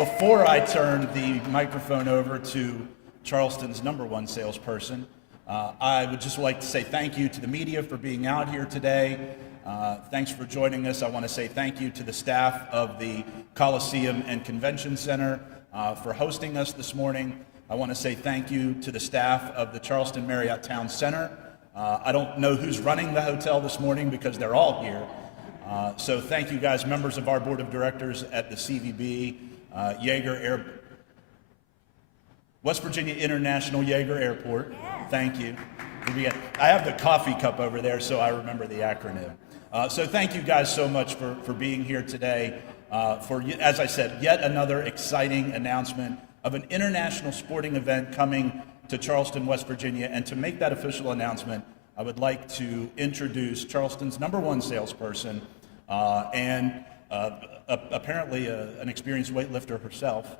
before I turn the microphone over to Charleston's #1 salesperson, I would just like to say thank you to the media for being out here today. Thanks for joining us. I want to say thank you to the staff of the Coliseum and Convention Center for hosting us this morning. I want to say thank you to the staff of the Charleston Marriott Town Center. I don't know who's running the hotel this morning because they're all here. So thank you guys, members of our board of directors at the CVB, West Virginia International Yeager Airport. Yes. Thank you. I have the coffee cup over there, so I remember the acronym. So thank you guys so much for being here today for, as I said, yet another exciting announcement of an international sporting event coming to Charleston, West Virginia. And to make that official announcement, I would like to introduce Charleston's #1 salesperson and apparently an experienced weightlifter herself,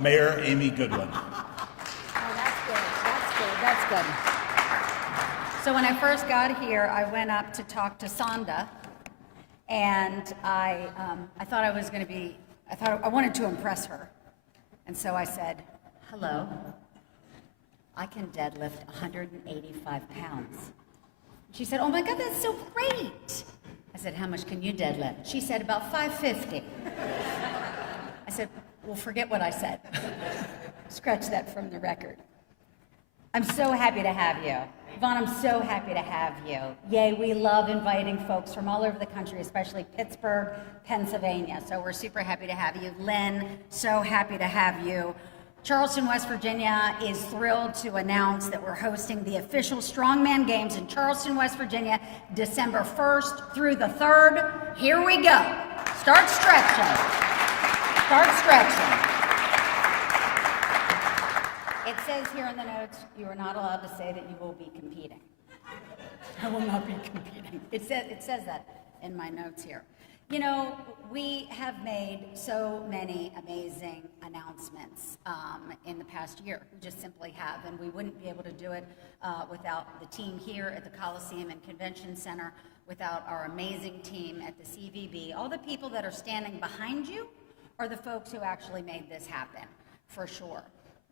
Mayor Amy Goodwin. That's good. So when I first got here, I went up to talk to Sonda, and I thought I wanted to impress her. And so I said, hello, I can deadlift 185 pounds. She said, oh my God, that's so great. I said, how much can you deadlift? She said, about 550. I said, well, forget what I said. Scratch that from the record. I'm so happy to have you. Vaughn, I'm so happy to have you. Yay, we love inviting folks from all over the country, especially Pittsburgh, Pennsylvania. So we're super happy to have you. Lynn, so happy to have you. Charleston, West Virginia is thrilled to announce that we're hosting the official Strongman Games in Charleston, West Virginia, December 1st through the 3rd. Here we go. Start stretching. It says here in the notes, you are not allowed to say that you will be competing. I will not be competing. It says that in my notes here. You know, we have made so many amazing announcements in the past year. We just simply have, and we wouldn't be able to do it without the team here at the Coliseum and Convention Center, without our amazing team at the CVB. All the people that are standing behind you are the folks who actually made this happen, for sure.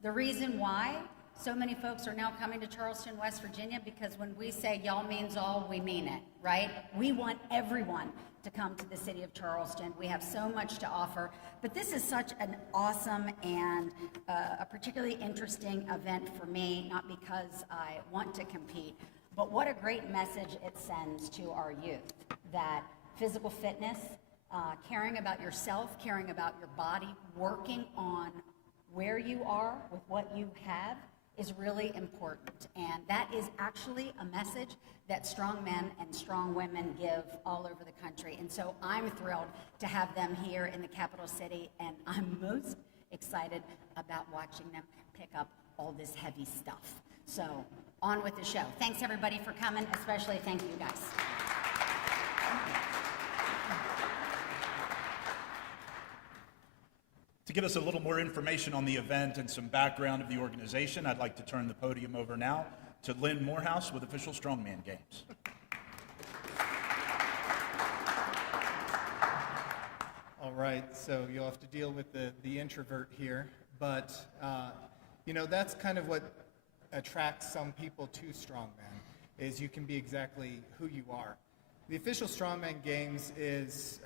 The reason why so many folks are now coming to Charleston, West Virginia, because when we say y'all means all, we mean it, right? We want everyone to come to the city of Charleston. We have so much to offer, but this is such an awesome and a particularly interesting event for me, not because I want to compete, but what a great message it sends to our youth, that physical fitness, caring about yourself, caring about your body, working on where you are with what you have is really important. And that is actually a message that strong men and strong women give all over the country. And so I'm thrilled to have them here in the capital city, and I'm most excited about watching them pick up all this heavy stuff. So on with the show. Thanks everybody for coming, especially thank you guys. To give us a little more information on the event and some background of the organization, I'd like to turn the podium over now to Lynn Morehouse with official Strongman Games. All right, so you'll have to deal with the introvert here, but you know, that's kind of what attracts some people to Strongman, is you can be exactly who you are. The official Strongman Games is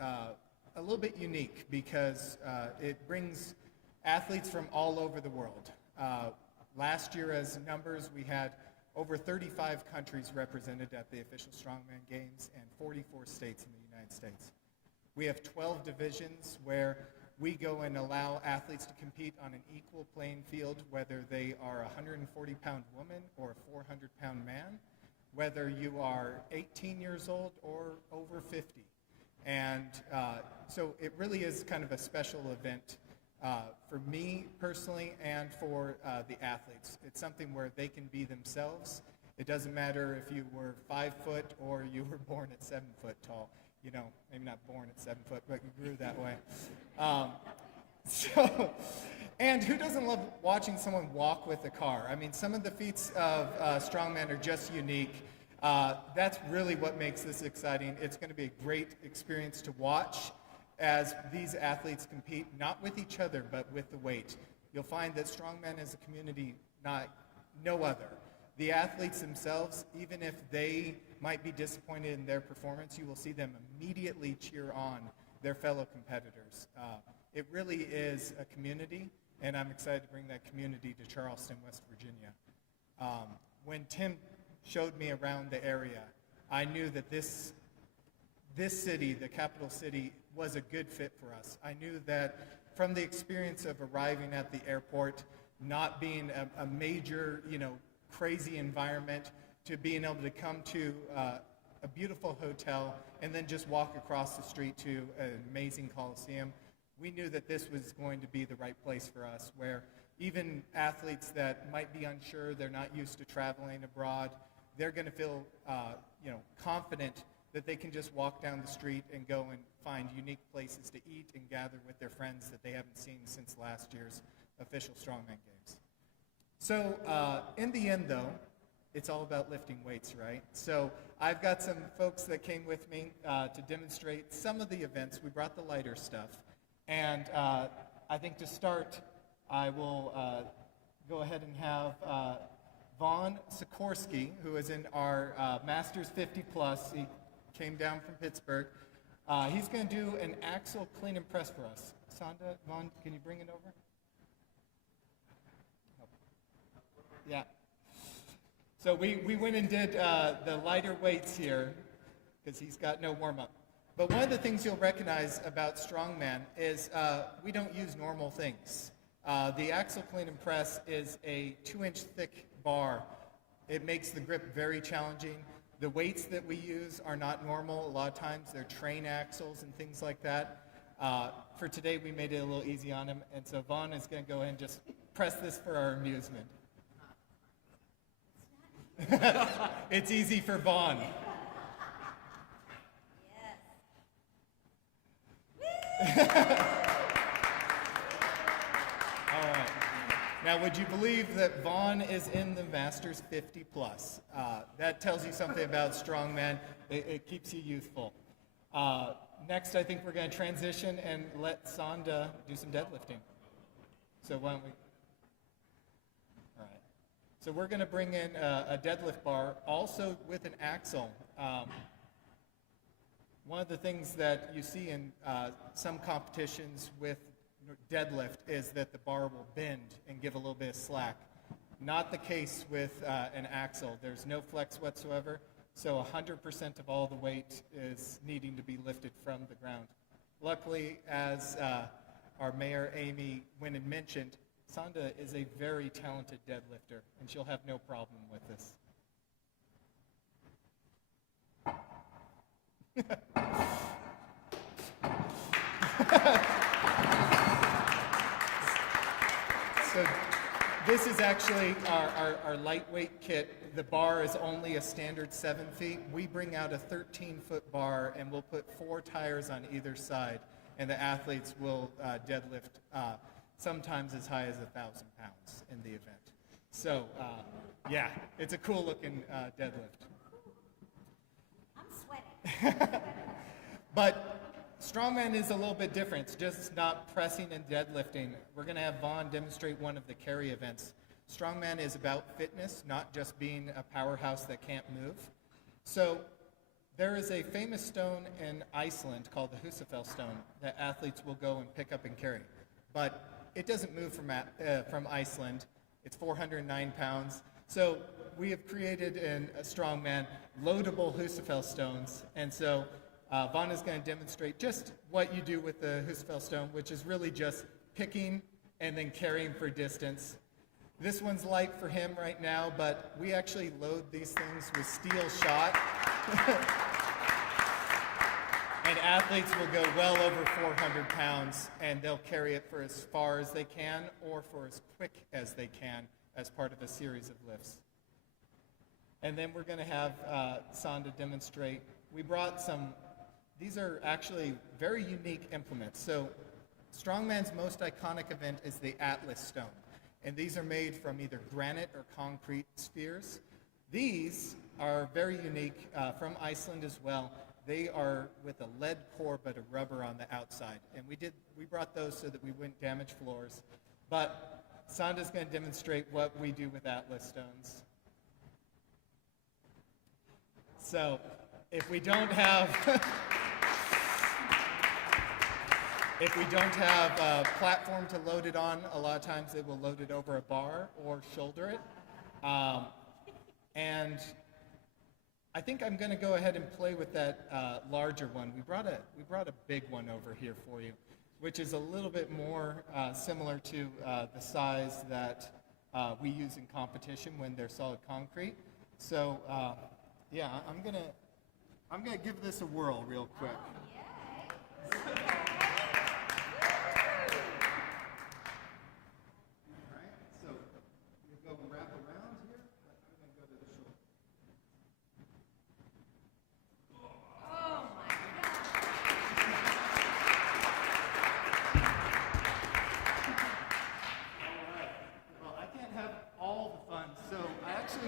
a little bit unique because it brings athletes from all over the world. Last year, as numbers, we had over 35 countries represented at the official Strongman Games and 44 states in the United States. We have 12 divisions where we go and allow athletes to compete on an equal playing field, whether they are a 140-pound woman or a 400-pound man, whether you are 18 years old or over 50. And so it really is kind of a special event for me personally and for the athletes. It's something where they can be themselves. It doesn't matter if you were 5 foot or you were born at 7 foot tall. You know, maybe not born at 7 foot, but you grew that way. And who doesn't love watching someone walk with a car? I mean, some of the feats of strongman are just unique. That's really what makes this exciting. It's going to be a great experience to watch. as these athletes compete, not with each other, but with the weight. You'll find that strongman is a community no other. The athletes themselves, even if they might be disappointed in their performance, you will see them immediately cheer on their fellow competitors. It really is a community, and I'm excited to bring that community to Charleston, West Virginia. When Tim showed me around the area, I knew that this city, the capital city, was a good fit for us. I knew that from the experience of arriving at the airport, not being a major, crazy environment, to being able to come to a beautiful hotel and then just walk across the street to an amazing Coliseum, we knew that this was going to be the right place for us, where even athletes that might be unsure, they're not used to traveling abroad, they're going to feel confident that they can just walk down the street and go and find unique places to eat and gather with their friends that they haven't seen since last year's official Strongman Games. So in the end, though, it's all about lifting weights, right? So I've got some folks that came with me to demonstrate some of the events. We brought the lighter stuff. And I think to start, I will go ahead and have Vaughn Sikorsky, who is in our Masters 50 Plus. He came down from Pittsburgh. He's going to do an axle clean and press for us. Sonda, Vaughn, can you bring it over? Yeah. So we went and did the lighter weights here because he's got no warm-up. But one of the things you'll recognize about Strongman is we don't use normal things. The axle clean and press is a 2-inch thick bar. It makes the grip very challenging. The weights that we use are not normal. A lot of times they're train axles and things like that. For today, we made it a little easy on him. And so Vaughn is going to go ahead and just press this for our amusement. It's easy for Vaughn. All right. Now, would you believe that Vaughn is in the Masters 50 Plus? That tells you something about strongman. It keeps you youthful. Next, I think we're going to transition and let Sonda do some deadlifting. So why don't we? All right. So we're going to bring in a deadlift bar, also with an axle. One of the things that you see in some competitions with deadlift is that the bar will bend and give a little bit of slack. Not the case with an axle. There's no flex whatsoever, so 100% of all the weight is needing to be lifted from the ground. Luckily, as our Mayor Amy went and mentioned, Sonda is a very talented deadlifter, and she'll have no problem with this. So this is actually our lightweight kit. The bar is only a standard 7 feet. We bring out a 13-foot bar, and we'll put 4 tires on either side, and the athletes will deadlift sometimes as high as 1,000 pounds in the event. So yeah, it's a cool-looking deadlift. I'm sweating. But strongman is a little bit different. It's just not pressing and deadlifting. We're going to have Vaughn demonstrate one of the carry events. Strongman is about fitness, not just being a powerhouse that can't move. So there is a famous stone in Iceland called the Husafell stone that athletes will go and pick up and carry. But it doesn't move from Iceland. It's 409 pounds. So we have created in a strongman loadable Husafell stones. And so Vaughn is going to demonstrate just what you do with the Husafell stone, which is really just picking and then carrying for distance. This one's light for him right now, but we actually load these things with steel shot. And athletes will go well over 400 pounds, and they'll carry it for as far as they can or for as quick as they can as part of a series of lifts. And then we're going to have Sonda demonstrate. We brought these are actually very unique implements. So Strongman's most iconic event is the Atlas stone. And these are made from either granite or concrete spheres. These are very unique from Iceland as well. They are with a lead core but a rubber on the outside. And we brought those so that we wouldn't damage floors. But Sanda's going to demonstrate what we do with Atlas stones. So if we don't have a platform to load it on, a lot of times they will load it over a bar or shoulder it. And I think I'm going to go ahead and play with that larger one. We brought a big one over here for you, which is a little bit more similar to the size that we use in competition when they're solid concrete. So yeah, I'm gonna give this a whirl real quick.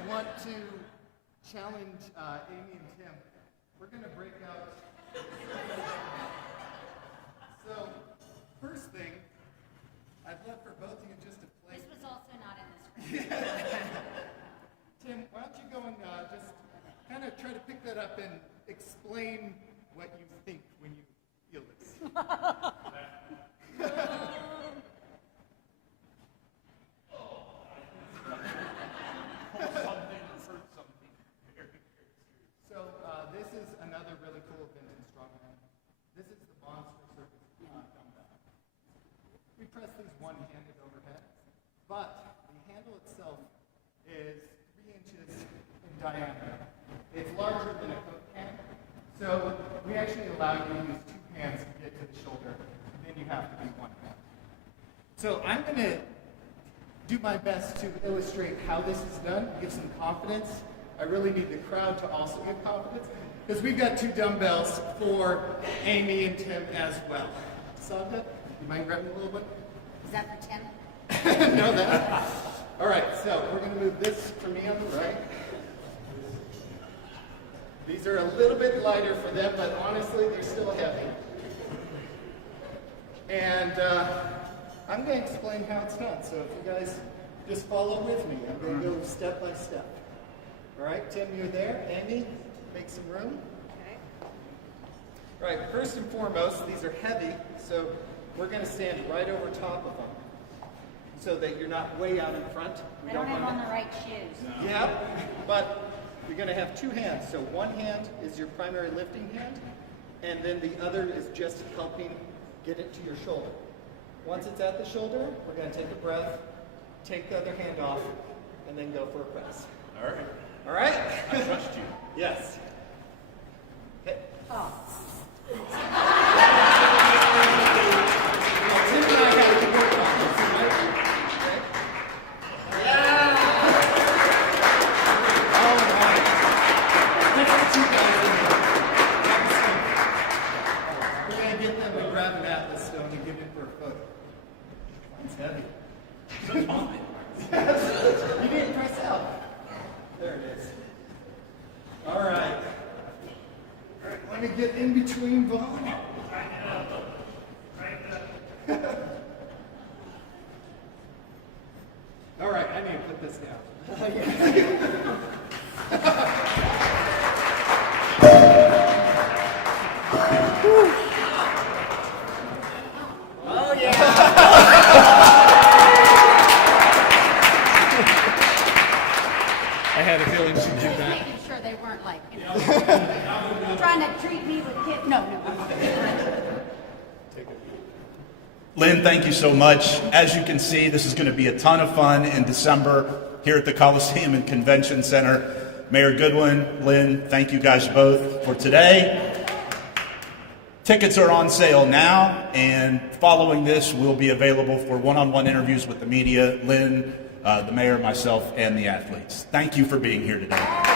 Want to challenge Amy and Tim. We're going to break out. So, first thing, I'd love for both of you just to play. This was also not in the script. Tim, why don't you go and just kind of try to pick that up and explain what you think when you feel this. This is another really cool vintage strongman. This is the Monster Circus dumbbell. We press these one-handed overhead, but the handle itself is 3 inches in diameter. It's larger than a Coke can, so we actually allow you to use 2 hands to get to the shoulder. Then you have to be one hand. So I'm going to do my best to illustrate how this is done, give some confidence. I really need the crowd to also give confidence, because we've got 2 dumbbells for Amy and Tim as well. Sanda, you mind grabbing a little bit? Is that for Tim? No, that. All right, so we're going to move this for me on the right. These are a little bit lighter for them, but honestly, they're still heavy. And I'm going to explain how it's done. So if you guys just follow with me, I'm going to go step by step. All right, Tim, you're there. Amy, make some room. Okay. All right, first and foremost, these are heavy, so we're going to stand right over top of them so that you're not way out in front. I don't have on the right shoes. Yeah, but you're going to have 2 hands. So one hand is your primary lifting hand, and then the other is just helping get it to your shoulder. Once it's at the shoulder, we're going to take a breath, take the other hand off, and then go for a press. All right. All right? I trust you. Yes. Okay. Oh. Tim and I have to work on this, right? Okay. Yeah! All right. Let's get 2 guys in here. We're going to get them to grab an Atlas stone and give it for a photo. It's heavy. So fun. You didn't press out. There it is. All right. Let me get in between Vaughn. All right, I need to put this down. Oh, yeah. I had a feeling she'd do that. Making sure they weren't like, trying to treat me with kids. No. Lynn, thank you so much. As you can see, this is going to be a ton of fun in December here at the Coliseum and Convention Center. Mayor Goodwin, Lynn, thank you guys both for today. Tickets are on sale now, and following this will be available for one-on-one interviews with the media, Lynn, the mayor, myself, and the athletes. Thank you for being here today.